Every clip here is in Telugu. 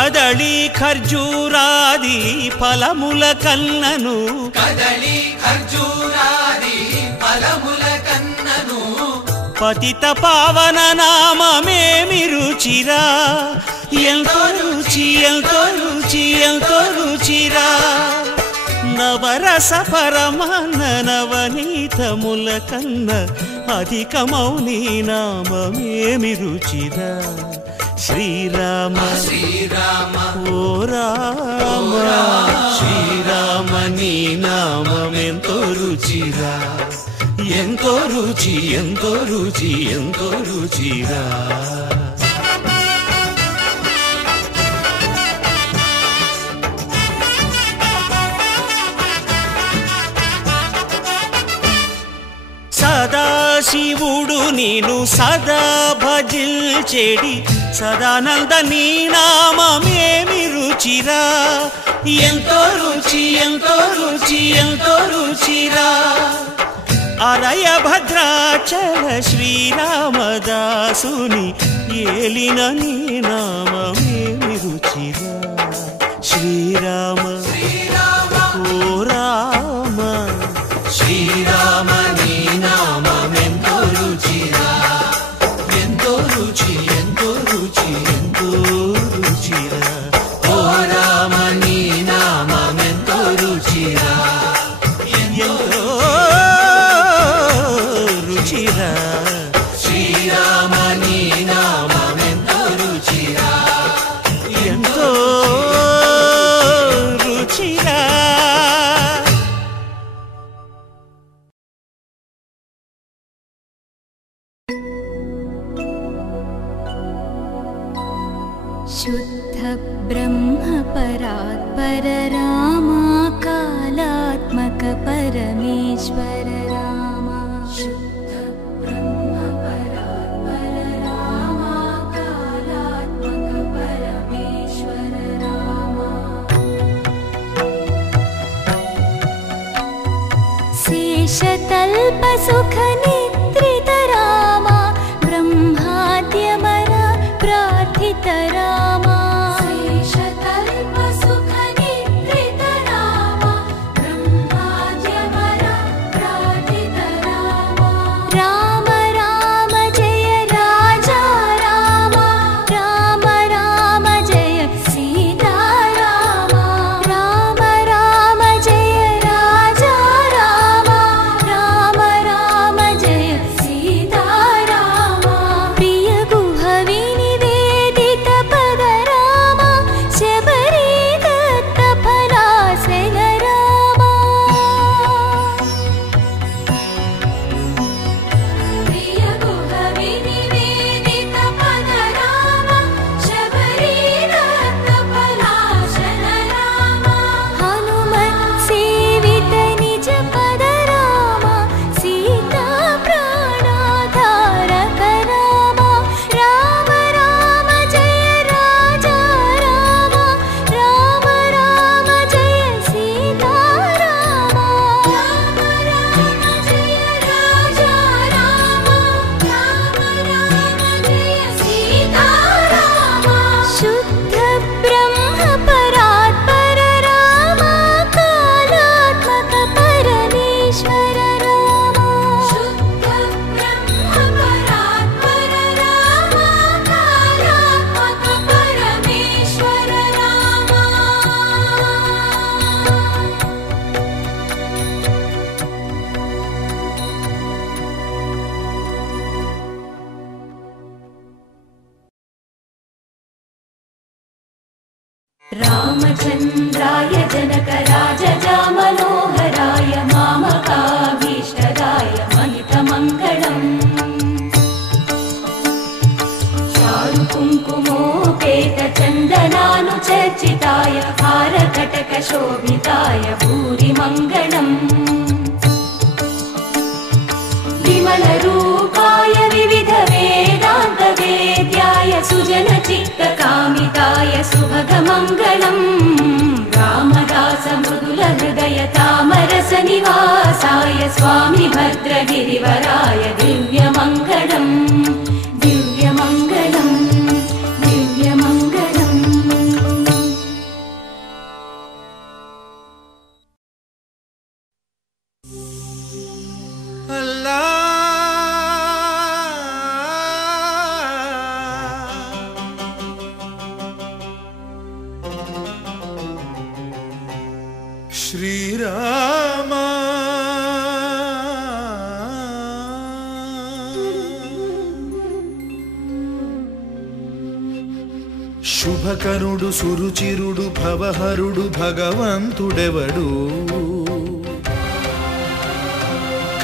కదళి ఖర్జూరాది ఫలముల కన్నను కదళి ఖర్జూరాది ఫలముల కన్నను పతిత పావన నామమేమి రుచిరా ఎంతో రుచి ఎంతో రుచి ఎంతో రుచిరా నవరస పరమాన్న నవనీతముల కన్న అధికమౌని నామమేమి రుచిరా శ్రీరామ శ్రీరామ ఓ రామ శ్రీరామ నీ నామమెంతో రుచిరా ఎంతో రుచి ఎంతో రుచి ఎంతో రుచిరా సదాశివుడు నీను సదా భజిల్చెడి సదానంద నీ నామమేమి రుచిరా ఎంతో రుచి ఎంతో రుచి ఎంతో రుచిరా అరయ భద్రాచల శ్రీరామదాసుని ఏలిన నీ నామమేమి రుచిరా శ్రీరామ ఓ రామ శ్రీరామ నీ నామమెంతో రుచిరా ఎంతో రుచి ఎంతో రుచి ఎంతో రుచిరా ఓ రామ నీ నామమెంతో రుచిరా ఎంతో రుచిరా శ్రీరామ నీ నామమెంతో రుచిరా ఎంతో రుచిరా शुद्ध ब्रह्म परात्पर रामा कालात्मक परमेश्वर रामा शुद्ध ब्रह्म परात्पर रामा कालात्मक परमेश्वर रामा शेषतल्प सुख निद्रित रामा ब्रह्माद्यमर प्रार्थित रामा शेषतल्प सुख निद्रित रामा ब्रह्माद्यमर प्रार्थित रामा राम राम जय राजा रामा राम राम जय सीता रामा राम राम जय राजा रामा राम राम जय सीता रामा प्रिय गुह विनिवेदित पद रामा शबरी दत्त फलासन रामा प्रिय गुह विनिवेदित पद रामा शबरी दत्त फलासन रामा हनुमत् सेवित निज पद रामा सीता प्राणाधारक रामा राम राम जय राजा रामा राम राम जय सीता रामा राम राम जय राजा रामा राम राम जय सीता रामा शुद्ध ब्रह्म परात्पर रामा कालात्मक परमेश्वर रामा शुद्ध ब्रह्म परात्पर रामा कालात्मक परमेश्वर रामा रामचन्द्राय जनकराजजा मनोहराय मामकाभीष्टदाय महितमङ्गलम् चारुकुङ्कुमोपेत चन्दनानुचर्चिताय हारकटकशोभिताय भूरिमङ्गलम् विमलरूपाय विविध वेदान्तवेद्याय सुजनचित्तकामिताय सुभगमङ्गलम् रामदास मृदुल हृदय तामरस निवासाय स्वामी भद्रगिरिवराय दिव्यमङ्गलम् दिव्यमङ्गलम् दिव्यमङ्गलम् శ్రీరామ శుభకరుడు సురుచిరుడు భవహరుడు భగవంతుడెవడు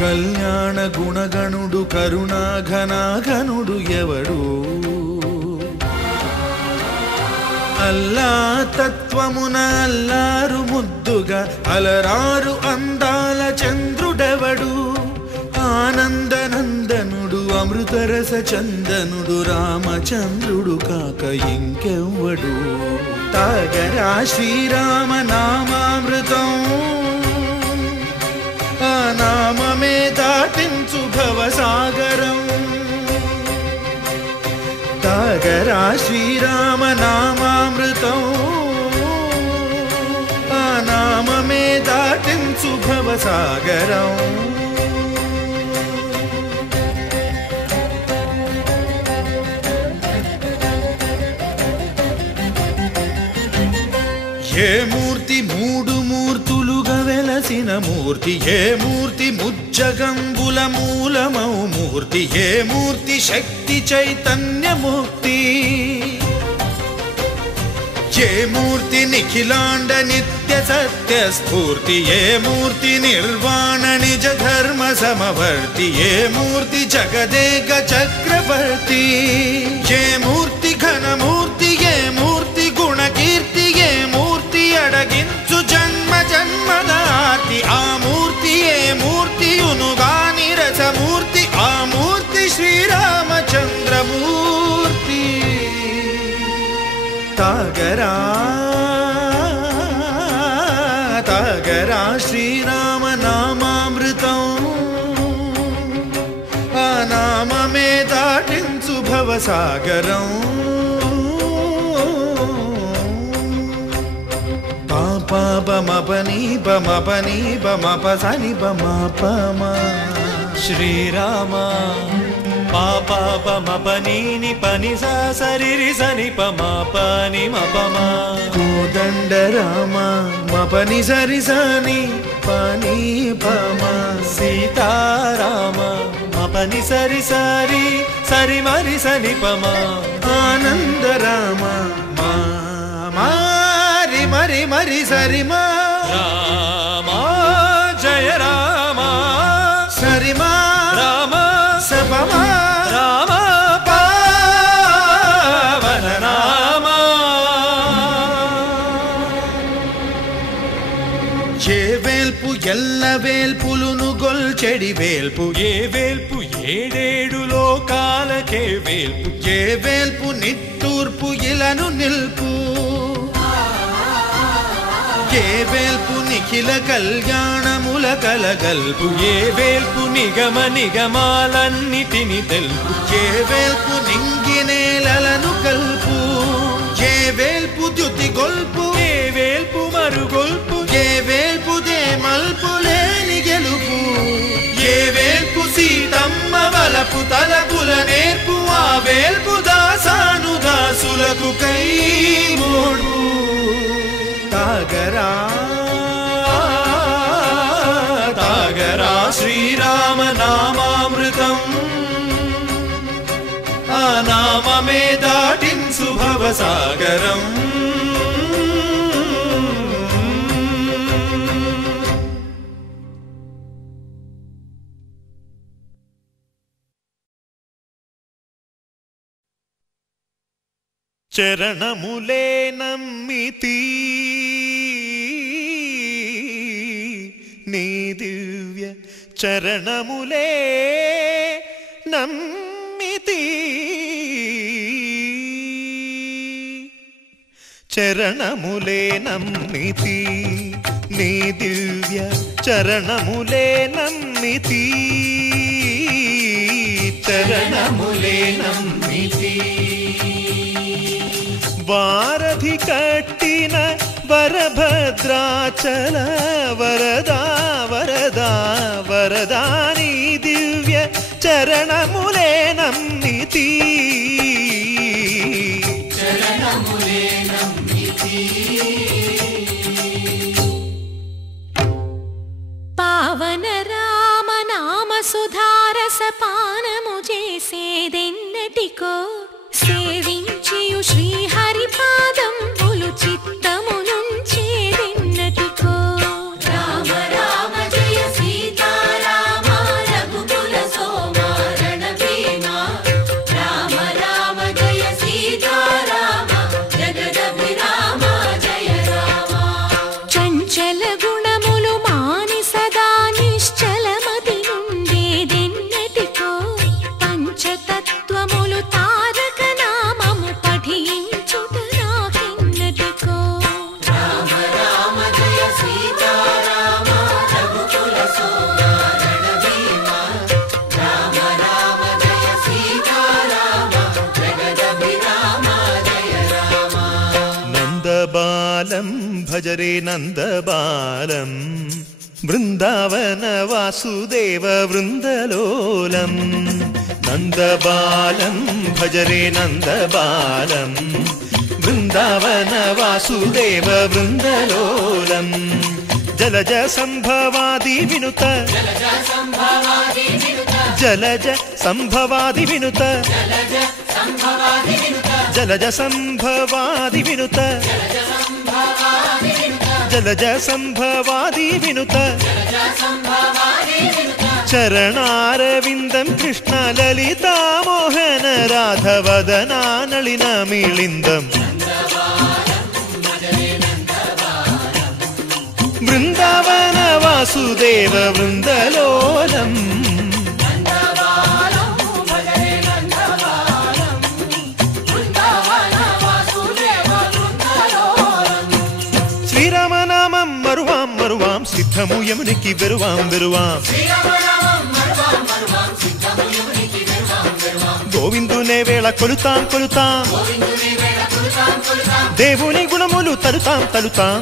కళ్యాణ గుణగణుడు కరుణాఘనాఘనుడు ఎవడు అల్లా తత్వమున అల్లారు ముద్దుగా అలరారు అందాల చంద్రుడెవడు ఆనందనందనుడు అమృతరస చందనుడు రామచంద్రుడు కాక ఇంకెవ్వడు తాగరా శ్రీరామ నామామృతం ఆ నామమే దాటించు భవసాగరం తాగరా శ్రీరామ నామామృతం ఆ నామమే దాటించు భవసాగరం ఏ మూర్తి మూడు మూర్తులుగా వెలసిన మూర్తి ఏ మూర్తి ముజ్జగంబుల మూలమౌ మూర్తి ఏ మూర్తి శక్తి చైతన్యమూర్తి ఏ మూర్తి నిఖిలాండ నిత్య సత్య స్ఫూర్తి ఏ మూర్తి నిర్వాణ నిజ ధర్మ సమవర్తి ఏ మూర్తి జగదేక చక్రవర్తి ఏ మూర్తి ఘనమూర్తి ఏ మూర్తి గుణకీర్తి ఏ మూర్తి అడగించు జన్మ జన్మదాతి ఆ మూర్తి ఏ మూర్తి ఉనుగాని రసమూర్తి ఆ మూర్తి శ్రీరామచంద్రమూర్తి తాగరా తాగరా శ్రీరామ నామామృతం ఆ నామమే దాటించు భవసాగరం పాపమపని బమపని బమపసని బమపమ శ్రీరామ పాపమపని పని సరి సని పని మపమా కోదండ రామ మపని సరి సని పని పమ సీతారామ మపని సరి సరి సరి మరి సని పమా ఆనంద రామ మారి మరి మరి సరి మా రామ జయ రామ సరి మా రామ సపమా రామ పావన రామ ఏ వేల్పు ఎల్ల వేల్పులును గొల్చెడి వేల్పు ఏ వేల్పు ఏడేడు లోకాలకే వేల్పు ఏ వేల్పు నిట్టూర్పు ఇలను నిల్పు ఏ వేల్పు నిఖిల కళ్యాణముల కలగల్పు ఏ వేల్పు నిగమ నిగమాలన్నిటిని తెలుపు ఏ వేల్పు నింగినేలను కల్పు ఏ వేల్పు ద్యుతి గొల్పు ఏ వేల్పు మరుగొల్పు ఏ వేల్పు దే మల్పు లేని గెలుపు ఏ వేల్పు సీతమ్మ వలపు తలపుల నేర్పు ఆ వేల్పు దాసాను దాసులకు కై మోడు తాగరా తాగరా శ్రీరామ నామామృతం ఆ నామమే దాటించు భవసాగరం చరణములే నమ్మితి నీ దివ్య చరణములే నమ్మితి చరణములే నమ్మితి నీ దివ్య చరణములే నమ్మితి చరణములే నమ్మితి వారధి కట్టిన వరభద్రాచల వరదా వరదా వరదాని దివ్య చరణములే నమ్మితి చరణములే నమ్మితి నందబాలం భజరే నందబాలం బృందావన వాసుదేవ వృందలోలం నందబాలం భజరే నందబాలం బృందావన వాసుదేవ వృందలోలం జలజ సంభవాది వినుత జలజ సంభవాది వినుత జలజ సంభవాది వినుత జలజ సంభవాది వినుత చరణారవిందం కృష్ణ లలితా మోహన రాధవదనా నళిన మిళిందం బృందావన వాసుదేవ వృందలోలం శ్రీరామనామం మరువాం మరువాం సిద్ధము యమునికి వెరువాం వెరువాం గోవిందునే వేళ కొలుతాం కొలుతాం దేవుని గుణములు తలుతాం తలుతాం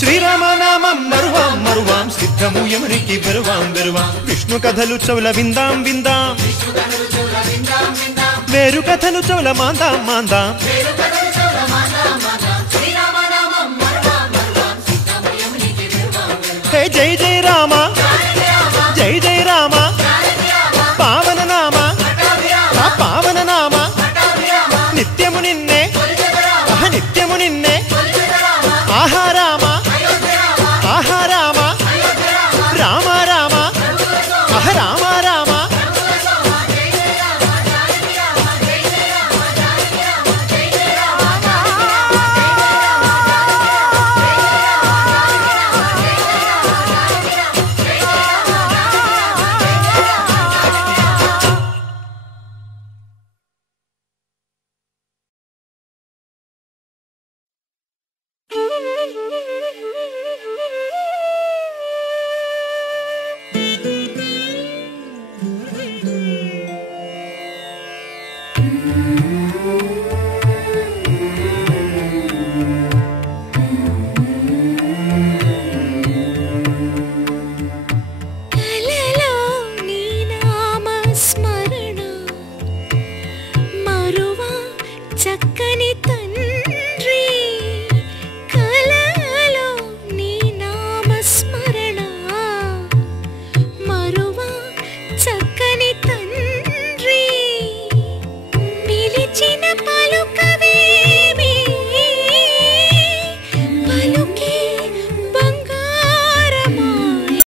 శ్రీరామనామం మరువాం మరువాం సిద్ధము యమునికి వెరువాం వెరువాం విష్ణు కథలు చౌల విందాం విందాం వేరు కథలు చౌల మాందాం మాందాం హే జై జై రామ జై జై రామ పావన నామ పావన నామ నిత్యము నిన్నే నిత్యము నిన్నే ఆహా రామ ఆహా రామ రామ రామ అహ రామ రామ చక్కని